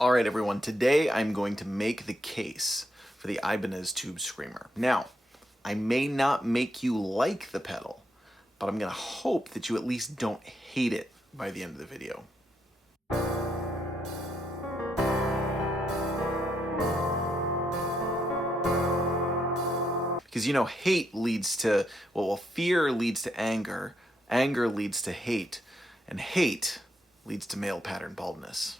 All right, everyone, today I'm going to make the case for the Ibanez Tube Screamer. Now, I may not make you like the pedal, but I'm going to hope that you at least don't hate it by the end of the video. Because, you know, hate leads to, well, fear leads to anger leads to hate, and hate leads to male pattern baldness.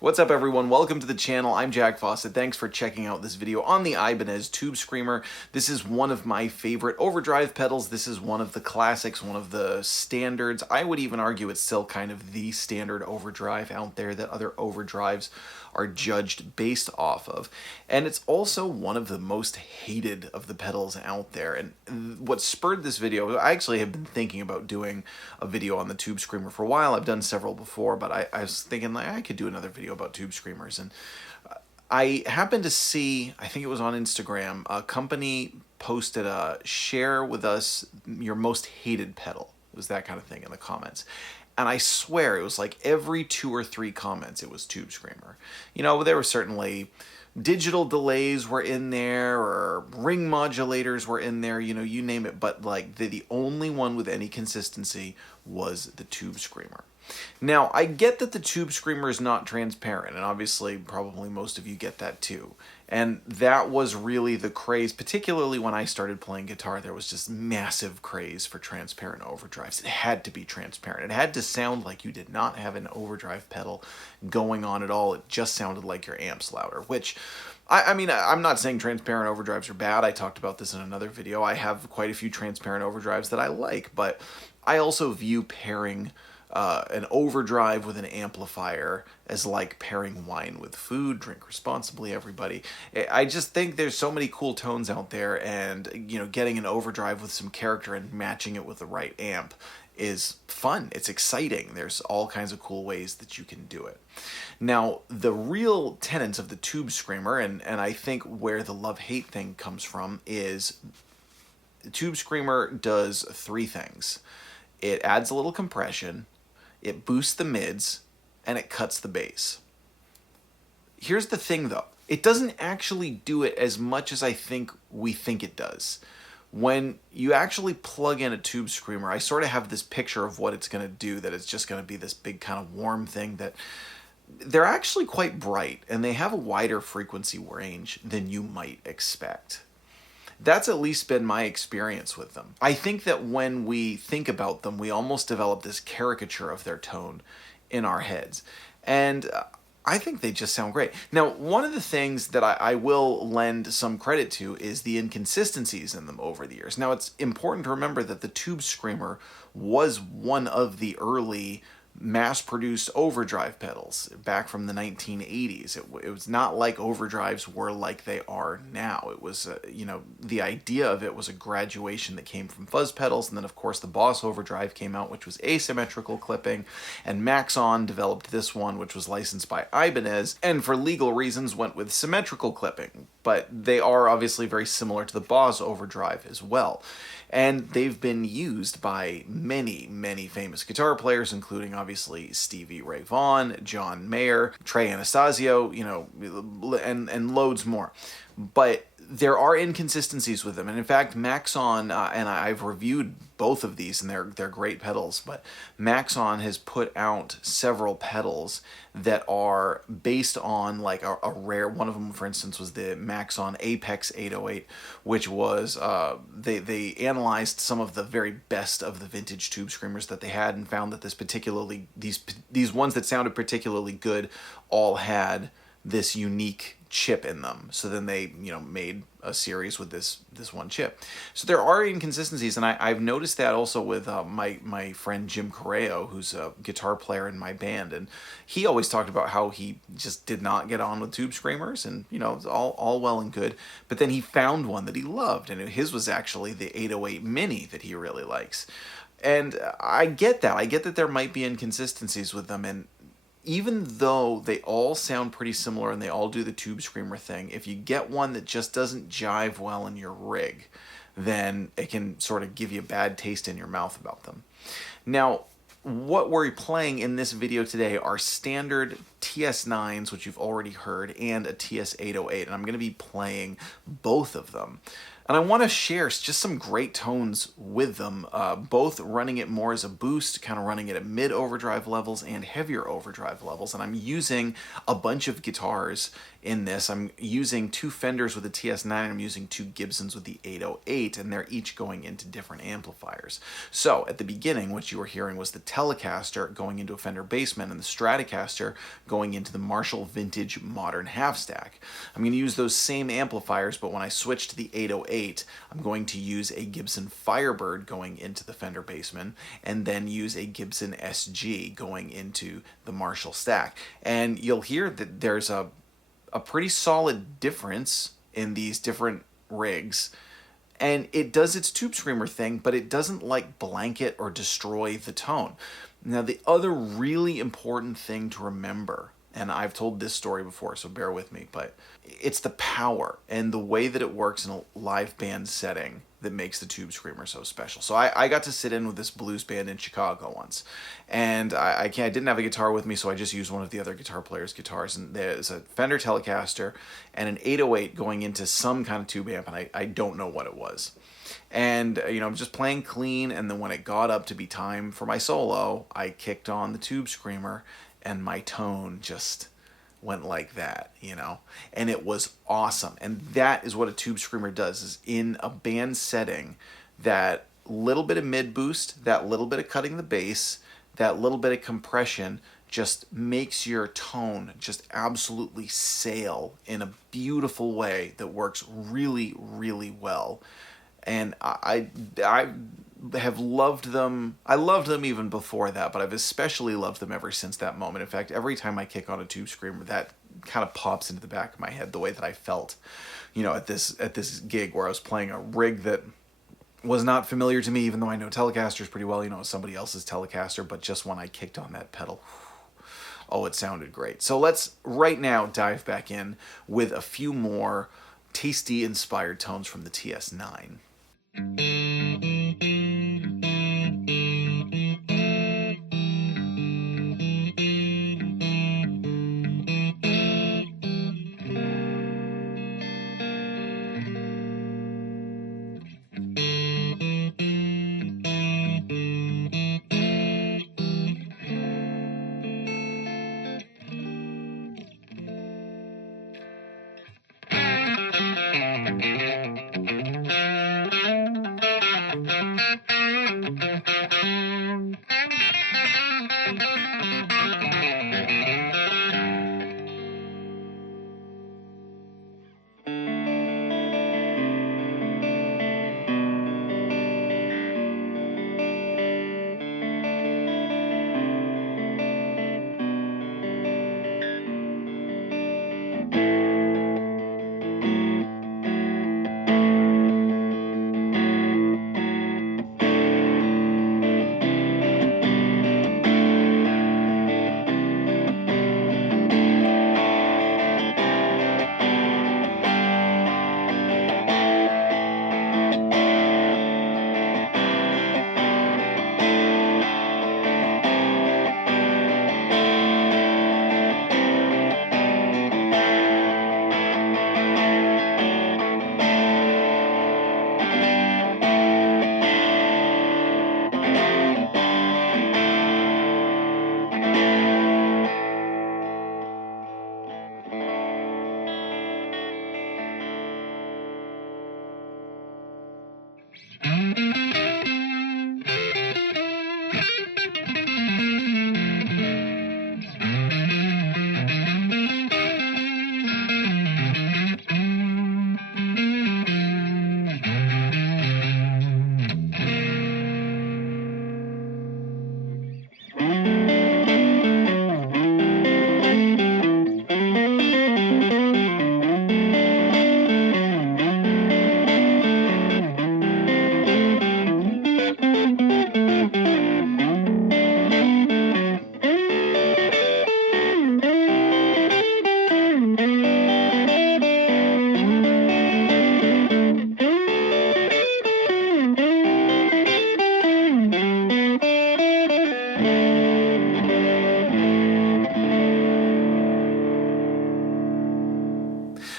What's up, everyone? Welcome to the channel. I'm Jack Fossett. Thanks for checking out this video on the Ibanez Tube Screamer. This is one of my favorite overdrive pedals. This is one of the classics, one of the standards. I would even argue it's still kind of the standard overdrive out there that other overdrives are judged based off of. And it's also one of the most hated of the pedals out there. And what spurred this video, I actually have been thinking about doing a video on the Tube Screamer for a while. I've done several before, but I was thinking like I could do another video about Tube Screamers. And I happened to see, I think it was on Instagram, a company posted a share with us your most hated pedal. It was that kind of thing in the comments. And I swear it was like every 2 or 3 comments it was Tube Screamer. You know, there were certainly digital delays were in there, or ring modulators were in there, you know, you name it. But like the only one with any consistency was the Tube Screamer. Now, I get that the Tube Screamer is not transparent, and obviously probably most of you get that too. And that was really the craze, particularly when I started playing guitar. There was just massive craze for transparent overdrives. It had to be transparent. It had to sound like you did not have an overdrive pedal going on at all. It just sounded like your amp's louder, which, I mean, I'm not saying transparent overdrives are bad. I talked about this in another video. I have quite a few transparent overdrives that I like, but I also view pairing an overdrive with an amplifier as like pairing wine with food. Drink responsibly, everybody. I just think there's so many cool tones out there, and you know, getting an overdrive with some character and matching it with the right amp is fun. It's exciting. There's all kinds of cool ways that you can do it. Now, the real tenets of the Tube Screamer, and I think where the love-hate thing comes from, is the Tube Screamer does 3 things. It adds a little compression, it boosts the mids, and it cuts the bass. Here's the thing though, it doesn't actually do it as much as I think we think it does. When you actually plug in a Tube Screamer, I sort of have this picture of what it's going to do, that it's just going to be this big kind of warm thing. That they're actually quite bright, and they have a wider frequency range than you might expect. That's at least been my experience with them. I think that when we think about them, we almost develop this caricature of their tone in our heads. And I think they just sound great. Now, one of the things that I will lend some credit to is the inconsistencies in them over the years. Now, it's important to remember that the Tube Screamer was one of the early mass-produced overdrive pedals back from the 1980s. It was not like overdrives were like they are now. It was, you know, the idea of it was a graduation that came from fuzz pedals, and then of course the Boss overdrive came out, which was asymmetrical clipping, and Maxon developed this one, which was licensed by Ibanez, and for legal reasons went with symmetrical clipping. but they are obviously very similar to the Boss overdrive as well. And they've been used by many, many famous guitar players, including obviously Stevie Ray Vaughan, John Mayer, Trey Anastasio, you know, and loads more. But there are inconsistencies with them, and in fact, Maxon and I've reviewed both of these, and they're great pedals. But Maxon has put out several pedals that are based on like a rare one of them. For instance, was the Maxon Apex 808, which was they analyzed some of the very best of the vintage tube screamers that they had, and found that these ones that sounded particularly good all had this unique chip in them. So then they, you know, made a series with this one chip. So there are inconsistencies, and I've noticed that also with my friend Jim Correo, who's a guitar player in my band, and he always talked about how he just did not get on with tube screamers, and you know, it's all well and good, but then he found one that he loved, and his was actually the 808 Mini that he really likes. And I get that there might be inconsistencies with them, and even though they all sound pretty similar and they all do the tube screamer thing, if you get one that just doesn't jive well in your rig, then it can sort of give you a bad taste in your mouth about them. Now, what we're playing in this video today are standard TS9s, which you've already heard, and a TS808, and I'm going to be playing both of them. And I want to share just some great tones with them, both running it more as a boost, kind of running it at mid overdrive levels and heavier overdrive levels. And I'm using a bunch of guitars in this. I'm using 2 Fenders with the TS9, and I'm using 2 Gibsons with the 808, and they're each going into different amplifiers. So at the beginning, what you were hearing was the Telecaster going into a Fender Bassman, and the Stratocaster going into the Marshall Vintage Modern Half Stack. I'm going to use those same amplifiers, but when I switch to the 808, I'm going to use a Gibson Firebird going into the Fender Bassman, and then use a Gibson SG going into the Marshall stack. And you'll hear that there's a pretty solid difference in these different rigs, and it does its tube screamer thing, but it doesn't like blanket or destroy the tone. Now, the other really important thing to remember, and I've told this story before, so bear with me, but it's the power and the way that it works in a live band setting that makes the tube screamer so special. So I got to sit in with this blues band in Chicago once, and I didn't have a guitar with me, so I just used one of the other guitar players' guitars, and there's a Fender Telecaster and an 808 going into some kind of tube amp, and I don't know what it was. And, you know, I'm just playing clean, and then when it got up to be time for my solo, I kicked on the tube screamer, and my tone just went like that, you know, and it was awesome. And that is what a tube screamer does, is in a band setting, that little bit of mid boost, that little bit of cutting the bass, that little bit of compression just makes your tone just absolutely sail in a beautiful way that works really, really well. And I have loved them. I loved them even before that, but I've especially loved them ever since that moment. In fact, every time I kick on a tube screamer, that kind of pops into the back of my head, the way that I felt, you know, at this gig where I was playing a rig that was not familiar to me, even though I know Telecasters pretty well, you know, somebody else's Telecaster, but just when I kicked on that pedal, oh, it sounded great. So let's right now dive back in with a few more tasty inspired tones from the TS9.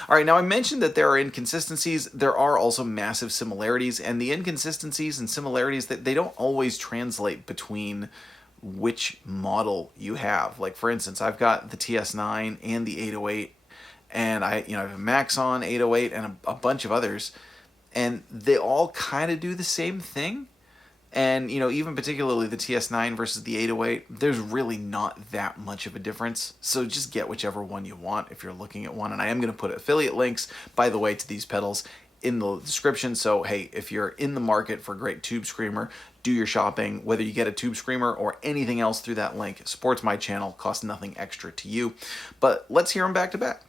All right, now I mentioned that there are inconsistencies. There are also massive similarities, and the inconsistencies and similarities that they don't always translate between which model you have. Like for instance, I've got the TS9 and the 808, and I have a Maxon 808 and a bunch of others, and they all kind of do the same thing. And, even particularly the TS9 versus the 808, there's really not that much of a difference. So just get whichever one you want if you're looking at one. And I am going to put affiliate links, by the way, to these pedals in the description. So, hey, if you're in the market for a great Tube Screamer, do your shopping. Whether you get a Tube Screamer or anything else through that link, supports my channel, costs nothing extra to you. But let's hear them back to back.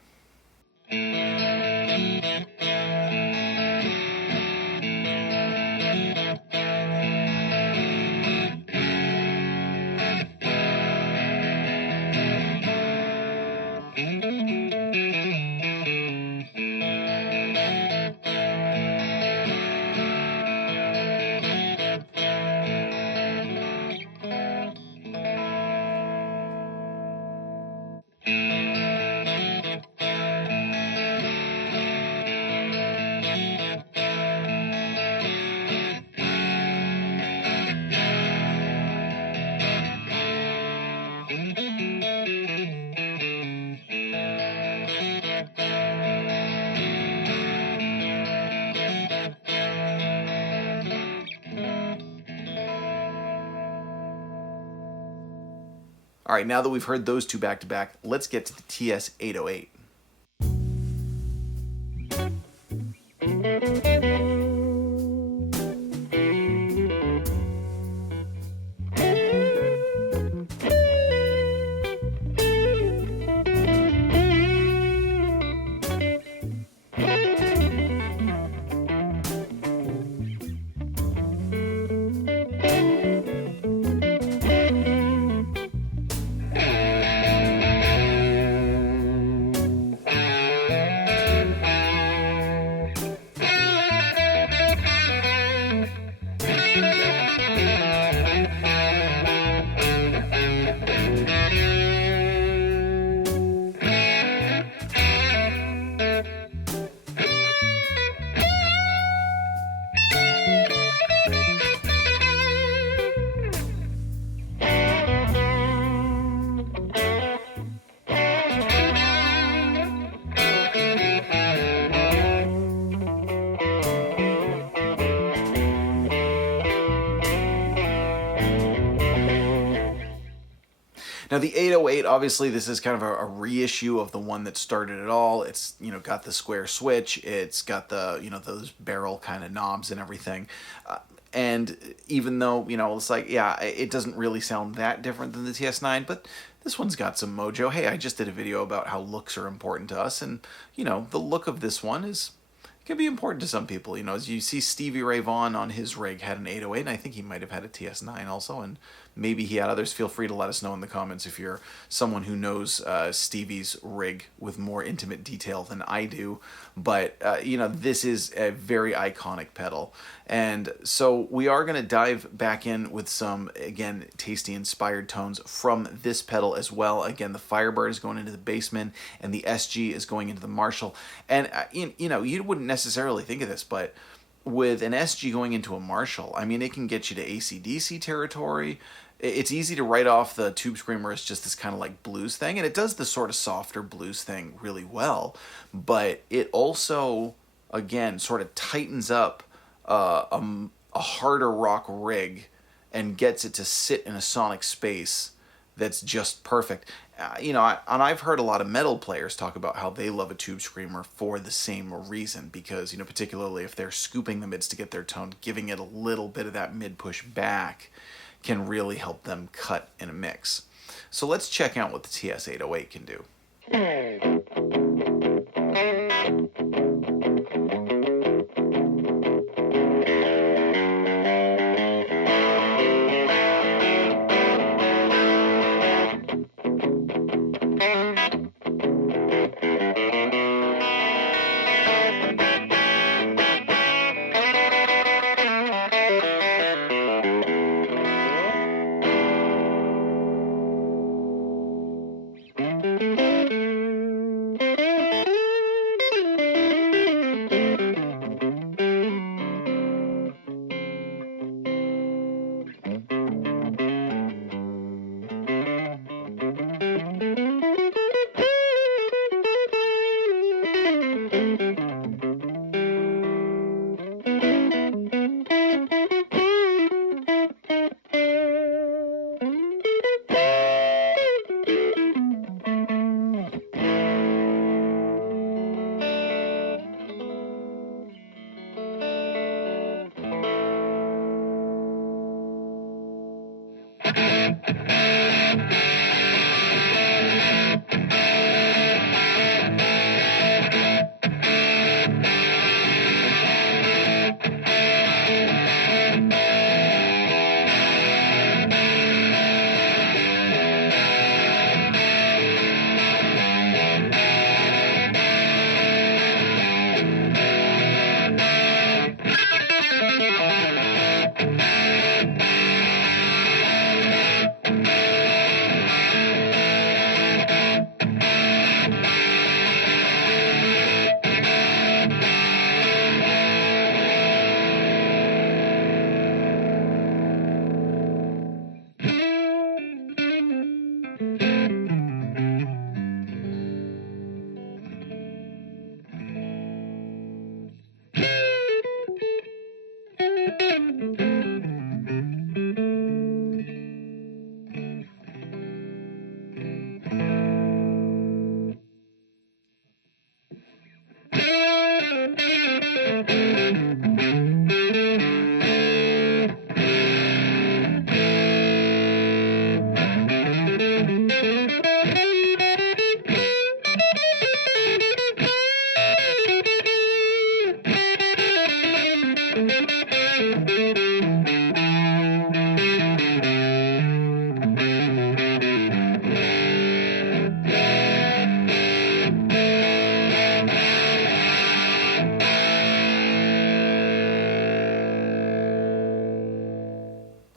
All right, now that we've heard those two back to back, let's get to the TS808. Now the 808, obviously this is kind of a reissue of the one that started it all. It's, got the square switch. It's got the, those barrel kind of knobs and everything. And even though, it's like, yeah, it doesn't really sound that different than the TS9, but this one's got some mojo. Hey, I just did a video about how looks are important to us, and, the look of this one can be important to some people. As you see, Stevie Ray Vaughan on his rig had an 808, and I think he might have had a TS9 also, and maybe he had others. Feel free to let us know in the comments if you're someone who knows Stevie's rig with more intimate detail than I do. But, this is a very iconic pedal. And so we are going to dive back in with some, again, tasty inspired tones from this pedal as well. Again, the Firebird is going into the Bassman, and the SG is going into the Marshall. And, you wouldn't necessarily think of this, but with an SG going into a Marshall, I mean, it can get you to AC/DC territory. It's easy to write off the Tube Screamer as just this kind of like blues thing, and it does the sort of softer blues thing really well, but it also, again, sort of tightens up a a harder rock rig and gets it to sit in a sonic space that's just perfect. And I've heard a lot of metal players talk about how they love a Tube Screamer for the same reason, because, particularly if they're scooping the mids to get their tone, giving it a little bit of that mid push back can really help them cut in a mix. So let's check out what the TS-808 can do.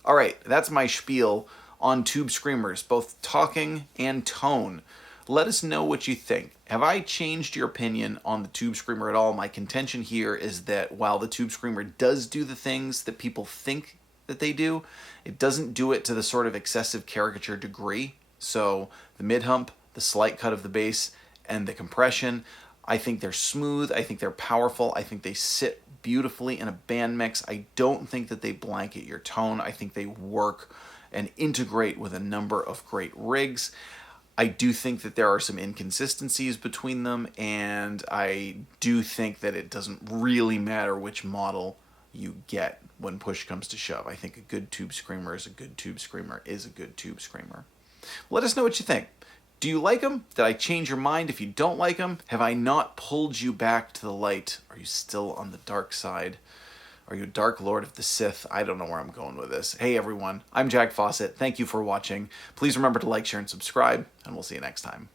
All right, that's my spiel on Tube Screamers, both talking and tone. Let us know what you think. Have I changed your opinion on the Tube Screamer at all? My contention here is that while the Tube Screamer does do the things that people think that they do, it doesn't do it to the sort of excessive caricature degree. So the mid-hump, the slight cut of the bass, and the compression, I think they're smooth, I think they're powerful, I think they sit beautifully in a band mix. I don't think that they blanket your tone. I think they work and integrate with a number of great rigs. I do think that there are some inconsistencies between them, and I do think that it doesn't really matter which model you get when push comes to shove. I think a good Tube Screamer is a good Tube Screamer is a good Tube Screamer. Let us know what you think. Do you like them? Did I change your mind if you don't like them? Have I not pulled you back to the light? Are you still on the dark side? Are you a dark lord of the Sith? I don't know where I'm going with this. Hey everyone, I'm Jack Fossett. Thank you for watching. Please remember to like, share, and subscribe, and we'll see you next time.